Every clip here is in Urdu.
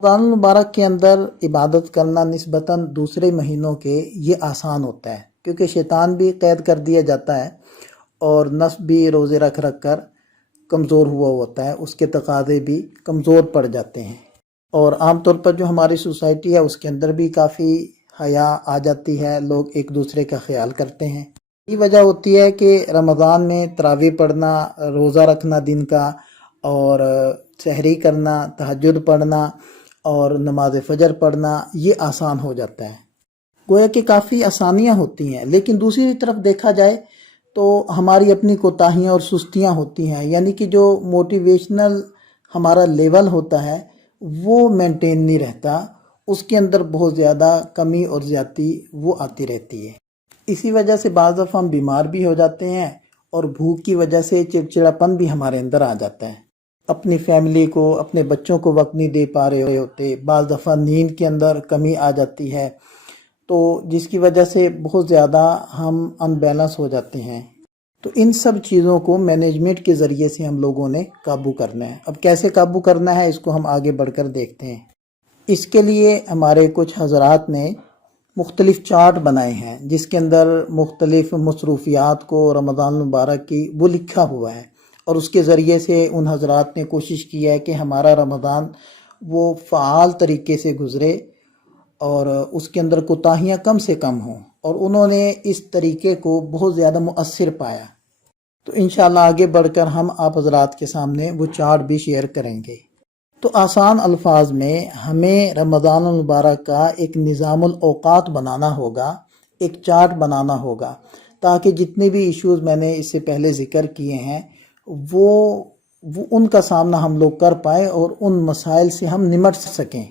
رمضان المبارک کے اندر عبادت کرنا نسبتاً دوسرے مہینوں کے یہ آسان ہوتا ہے، کیونکہ شیطان بھی قید کر دیا جاتا ہے اور نفس بھی روزے رکھ رکھ کر کمزور ہوا ہوتا ہے، اس کے تقاضے بھی کمزور پڑ جاتے ہیں۔ اور عام طور پر جو ہماری سوسائٹی ہے اس کے اندر بھی کافی حیا آ جاتی ہے، لوگ ایک دوسرے کا خیال کرتے ہیں۔ یہ وجہ ہوتی ہے کہ رمضان میں تراویح پڑھنا، روزہ رکھنا دن کا، اور سحری کرنا، تہجد پڑھنا اور نماز فجر پڑھنا یہ آسان ہو جاتا ہے، گویا کہ کافی آسانیاں ہوتی ہیں۔ لیکن دوسری طرف دیکھا جائے تو ہماری اپنی کوتاہیاں اور سستیاں ہوتی ہیں، یعنی کہ جو موٹیویشنل ہمارا لیول ہوتا ہے وہ مینٹین نہیں رہتا، اس کے اندر بہت زیادہ کمی اور زیادتی وہ آتی رہتی ہے۔ اسی وجہ سے بعض دفعہ ہم بیمار بھی ہو جاتے ہیں اور بھوک کی وجہ سے چڑچڑاپن بھی ہمارے اندر آ جاتا ہے، اپنی فیملی کو، اپنے بچوں کو وقت نہیں دے پا رہے ہوتے، بعض دفعہ نیند کے اندر کمی آ جاتی ہے، تو جس کی وجہ سے بہت زیادہ ہم ان بیلنس ہو جاتے ہیں۔ تو ان سب چیزوں کو مینجمنٹ کے ذریعے سے ہم لوگوں نے قابو کرنا ہے۔ اب کیسے قابو کرنا ہے اس کو ہم آگے بڑھ کر دیکھتے ہیں۔ اس کے لیے ہمارے کچھ حضرات نے مختلف چارٹ بنائے ہیں جس کے اندر مختلف مصروفیات کو رمضان المبارک کی وہ لکھا ہوا ہے، اور اس کے ذریعے سے ان حضرات نے کوشش کی ہے کہ ہمارا رمضان وہ فعال طریقے سے گزرے اور اس کے اندر کوتاہیاں کم سے کم ہوں، اور انہوں نے اس طریقے کو بہت زیادہ مؤثر پایا۔ تو انشاءاللہ آگے بڑھ کر ہم آپ حضرات کے سامنے وہ چارٹ بھی شیئر کریں گے۔ تو آسان الفاظ میں ہمیں رمضان المبارک کا ایک نظام الاوقات بنانا ہوگا، ایک چارٹ بنانا ہوگا، تاکہ جتنے بھی ایشوز میں نے اس سے پہلے ذکر کیے ہیں وہ ان کا سامنا ہم لوگ کر پائیں اور ان مسائل سے ہم نمٹ سکیں۔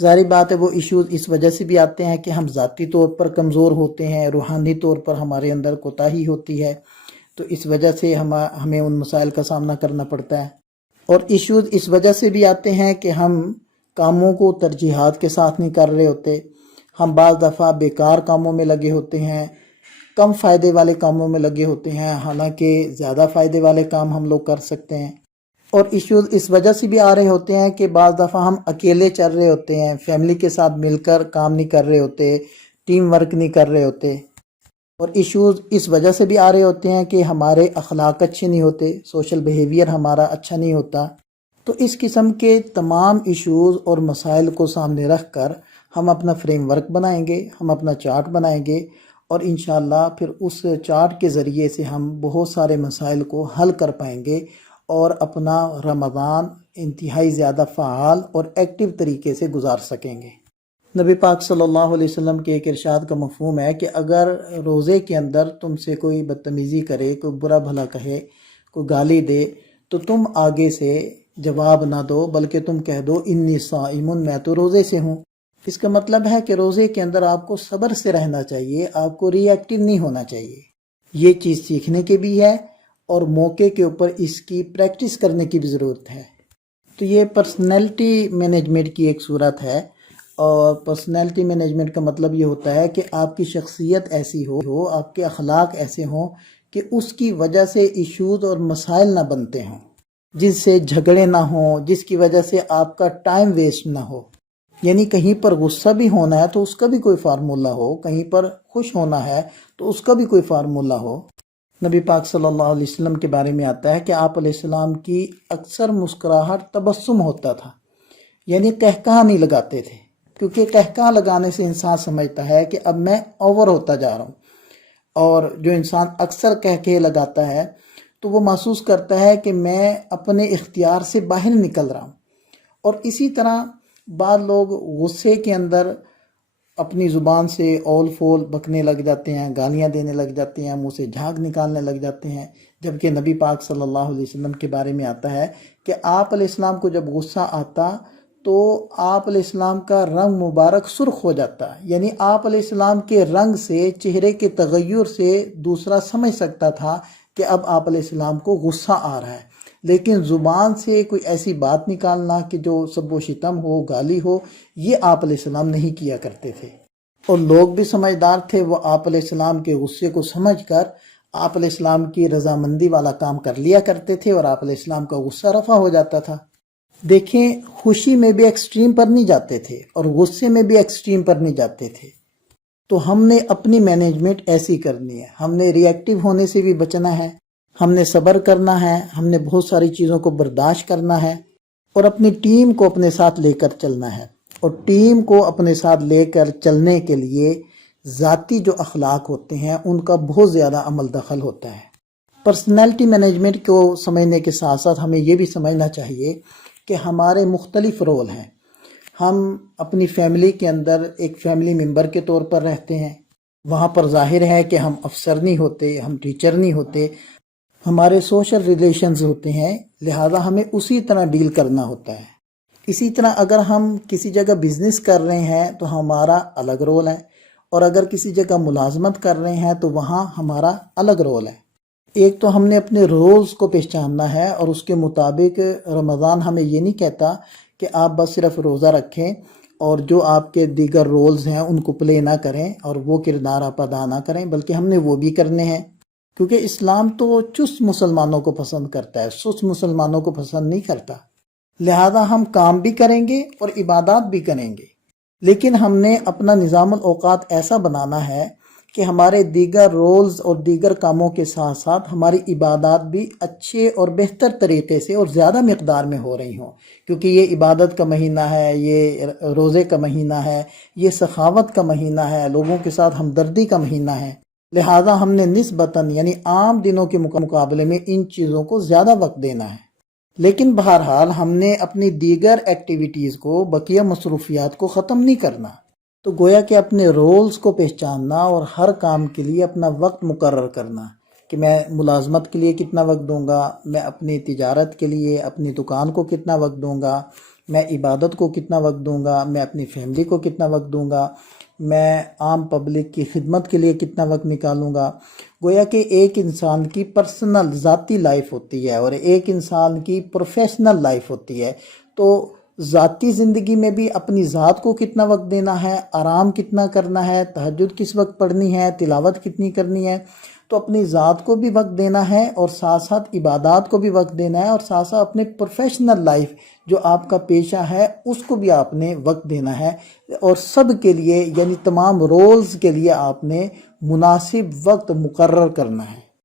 ظاہری بات ہے وہ ایشوز اس وجہ سے بھی آتے ہیں کہ ہم ذاتی طور پر کمزور ہوتے ہیں، روحانی طور پر ہمارے اندر کوتاہی ہوتی ہے، تو اس وجہ سے ہمیں ان مسائل کا سامنا کرنا پڑتا ہے۔ اور ایشوز اس وجہ سے بھی آتے ہیں کہ ہم کاموں کو ترجیحات کے ساتھ نہیں کر رہے ہوتے، ہم بعض دفعہ بیکار کاموں میں لگے ہوتے ہیں، کم فائدے والے کاموں میں لگے ہوتے ہیں، حالانکہ زیادہ فائدے والے کام ہم لوگ کر سکتے ہیں۔ اور ایشوز اس وجہ سے بھی آ رہے ہوتے ہیں کہ بعض دفعہ ہم اکیلے چل رہے ہوتے ہیں، فیملی کے ساتھ مل کر کام نہیں کر رہے ہوتے، ٹیم ورک نہیں کر رہے ہوتے۔ اور ایشوز اس وجہ سے بھی آ رہے ہوتے ہیں کہ ہمارے اخلاق اچھے نہیں ہوتے، سوشل بیہیویئر ہمارا اچھا نہیں ہوتا۔ تو اس قسم کے تمام ایشوز اور مسائل کو سامنے رکھ کر ہم اپنا فریم ورک بنائیں گے، ہم اپنا چارٹ بنائیں گے، اور انشاءاللہ پھر اس چارٹ کے ذریعے سے ہم بہت سارے مسائل کو حل کر پائیں گے اور اپنا رمضان انتہائی زیادہ فعال اور ایکٹیو طریقے سے گزار سکیں گے۔ نبی پاک صلی اللہ علیہ وسلم کے ایک ارشاد کا مفہوم ہے کہ اگر روزے کے اندر تم سے کوئی بدتمیزی کرے، کوئی برا بھلا کہے، کوئی گالی دے، تو تم آگے سے جواب نہ دو بلکہ تم کہہ دو انی صائم، میں تو روزے سے ہوں۔ اس کا مطلب ہے کہ روزے کے اندر آپ کو صبر سے رہنا چاہیے، آپ کو ری ایکٹیو نہیں ہونا چاہیے۔ یہ چیز سیکھنے کی بھی ہے اور موقع کے اوپر اس کی پریکٹس کرنے کی بھی ضرورت ہے۔ تو یہ پرسنالٹی مینجمنٹ کی ایک صورت ہے، اور پرسنالٹی مینجمنٹ کا مطلب یہ ہوتا ہے کہ آپ کی شخصیت ایسی ہو، آپ کے اخلاق ایسے ہوں کہ اس کی وجہ سے ایشوز اور مسائل نہ بنتے ہوں، جس سے جھگڑے نہ ہوں، جس کی وجہ سے آپ کا ٹائم ویسٹ نہ ہو۔ یعنی کہیں پر غصہ بھی ہونا ہے تو اس کا بھی کوئی فارمولہ ہو، کہیں پر خوش ہونا ہے تو اس کا بھی کوئی فارمولہ ہو۔ نبی پاک صلی اللہ علیہ وسلم کے بارے میں آتا ہے کہ آپ علیہ السلام کی اکثر مسکراہٹ تبسم ہوتا تھا، یعنی قہقہہ نہیں لگاتے تھے، کیونکہ قہقہہ لگانے سے انسان سمجھتا ہے کہ اب میں اوور ہوتا جا رہا ہوں، اور جو انسان اکثر قہقہے لگاتا ہے تو وہ محسوس کرتا ہے کہ میں اپنے اختیار سے باہر نکل رہا ہوں۔ اور اسی طرح بعض لوگ غصے کے اندر اپنی زبان سے اول فول بکنے لگ جاتے ہیں، گالیاں دینے لگ جاتے ہیں، منہ سے جھاگ نکالنے لگ جاتے ہیں، جبکہ نبی پاک صلی اللہ علیہ وسلم کے بارے میں آتا ہے کہ آپ علیہ السلام کو جب غصہ آتا تو آپ علیہ السلام کا رنگ مبارک سرخ ہو جاتا، یعنی آپ علیہ السلام کے رنگ سے، چہرے کے تغیر سے دوسرا سمجھ سکتا تھا کہ اب آپ علیہ السلام کو غصہ آ رہا ہے۔ لیکن زبان سے کوئی ایسی بات نکالنا کہ جو سب و شتم ہو، گالی ہو، یہ آپ علیہ السلام نہیں کیا کرتے تھے۔ اور لوگ بھی سمجھدار تھے، وہ آپ علیہ السلام کے غصے کو سمجھ کر آپ علیہ السلام کی رضامندی والا کام کر لیا کرتے تھے، اور آپ علیہ السلام کا غصہ رفع ہو جاتا تھا۔ دیکھیں خوشی میں بھی ایکسٹریم پر نہیں جاتے تھے اور غصے میں بھی ایکسٹریم پر نہیں جاتے تھے. تو ہم نے اپنی مینجمنٹ ایسی کرنی ہے. ہم نے ری ایکٹیو ہونے سے بھی بچنا ہے، ہم نے صبر کرنا ہے، ہم نے بہت ساری چیزوں کو برداشت کرنا ہے اور اپنی ٹیم کو اپنے ساتھ لے کر چلنا ہے. اور ٹیم کو اپنے ساتھ لے کر چلنے کے لیے ذاتی جو اخلاق ہوتے ہیں ان کا بہت زیادہ عمل دخل ہوتا ہے. پرسنالٹی مینجمنٹ کو سمجھنے کے ساتھ ساتھ ہمیں یہ بھی سمجھنا چاہیے کہ ہمارے مختلف رول ہیں. ہم اپنی فیملی کے اندر ایک فیملی ممبر کے طور پر رہتے ہیں، وہاں پر ظاہر ہے کہ ہم افسر نہیں ہوتے، ہم ٹیچر نہیں ہوتے، ہمارے سوشل ریلیشنز ہوتے ہیں، لہذا ہمیں اسی طرح ڈیل کرنا ہوتا ہے. اسی طرح اگر ہم کسی جگہ بزنس کر رہے ہیں تو ہمارا الگ رول ہے، اور اگر کسی جگہ ملازمت کر رہے ہیں تو وہاں ہمارا الگ رول ہے. ایک تو ہم نے اپنے رولز کو پہچاننا ہے اور اس کے مطابق رمضان ہمیں یہ نہیں کہتا کہ آپ بس صرف روزہ رکھیں اور جو آپ کے دیگر رولز ہیں ان کو پلے نہ کریں اور وہ کردار آپ ادا نہ کریں، بلکہ ہم نے وہ بھی کرنے ہیں. کیونکہ اسلام تو چست مسلمانوں کو پسند کرتا ہے، سست مسلمانوں کو پسند نہیں کرتا. لہذا ہم کام بھی کریں گے اور عبادات بھی کریں گے، لیکن ہم نے اپنا نظام الاوقات ایسا بنانا ہے کہ ہمارے دیگر رولز اور دیگر کاموں کے ساتھ ساتھ ہماری عبادات بھی اچھے اور بہتر طریقے سے اور زیادہ مقدار میں ہو رہی ہوں. کیونکہ یہ عبادت کا مہینہ ہے، یہ روزے کا مہینہ ہے، یہ سخاوت کا مہینہ ہے، لوگوں کے ساتھ ہمدردی کا مہینہ ہے. لہذا ہم نے نسبتاً یعنی عام دنوں کے مقابلے میں ان چیزوں کو زیادہ وقت دینا ہے. لیکن بہرحال ہم نے اپنی دیگر ایکٹیویٹیز کو، بقیہ مصروفیات کو ختم نہیں کرنا. تو گویا کہ اپنے رولز کو پہچاننا اور ہر کام کے لیے اپنا وقت مقرر کرنا کہ میں ملازمت کے لیے کتنا وقت دوں گا، میں اپنی تجارت کے لیے اپنی دکان کو کتنا وقت دوں گا، میں عبادت کو کتنا وقت دوں گا، میں اپنی فیملی کو کتنا وقت دوں گا، میں عام پبلک کی خدمت کے لیے کتنا وقت نکالوں گا. گویا کہ ایک انسان کی پرسنل ذاتی لائف ہوتی ہے اور ایک انسان کی پروفیشنل لائف ہوتی ہے. تو ذاتی زندگی میں بھی اپنی ذات کو کتنا وقت دینا ہے، آرام کتنا کرنا ہے، تہجد کس وقت پڑھنی ہے، تلاوت کتنی کرنی ہے. تو اپنی ذات کو بھی وقت دینا ہے اور ساتھ ساتھ عبادات کو بھی وقت دینا ہے، اور ساتھ ساتھ اپنے پروفیشنل لائف جو آپ کا پیشہ ہے اس کو بھی آپ نے وقت دینا ہے. اور سب کے لیے یعنی تمام رولز کے لیے آپ نے مناسب وقت مقرر کرنا ہے.